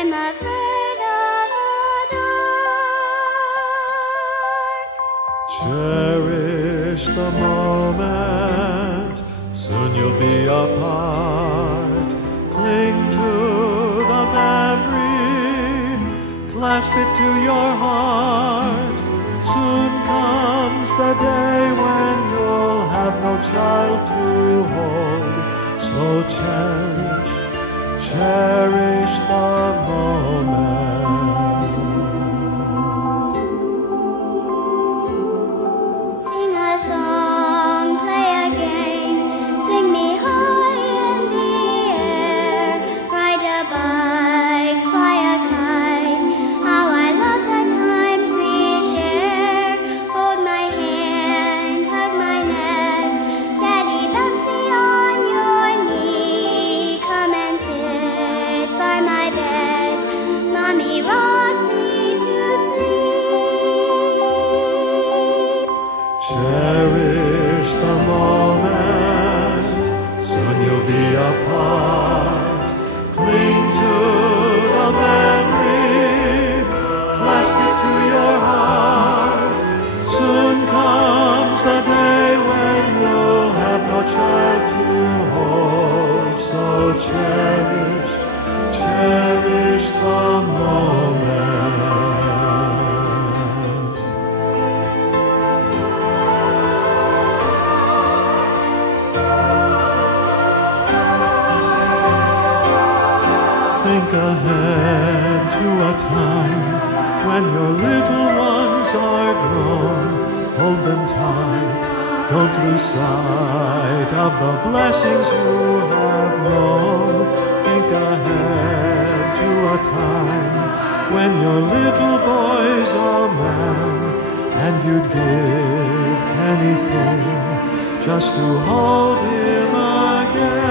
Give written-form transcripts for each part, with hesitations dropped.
I'm afraid of the dark. Cherish the moment, soon you'll be apart. Cling to the memory, clasp it to your heart. Soon comes the day when you'll have no child to hold. So cherish the moment. Sing a song, play a game, swing me high in the air. Ride a bike, fly a kite, how I love the times we share. Hold my hand, hug my neck, Daddy bounce me on your knee. Come and sit by my bed, Mommy rock me to sleep. Cherish the moment, soon you'll be apart. Cling to the memory, clasp it to your heart. Soon comes the day when you'll have no child to hold. So cherish the moment. Think ahead to a time when your little ones are grown. Hold them tight, don't lose sight of the blessings you have known. Think ahead to a time when your little boy's a man, and you'd give anything just to hold him again.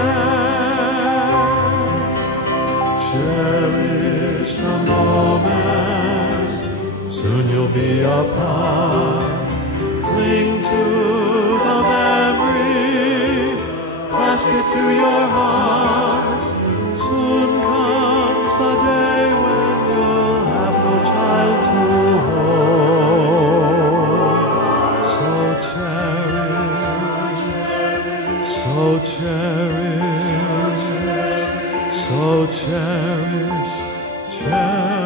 Cherish the moment, soon you'll be apart. Cling to the memory, clasp it to your heart. Soon comes the day when you'll have no child to hold. So cherish, cherish.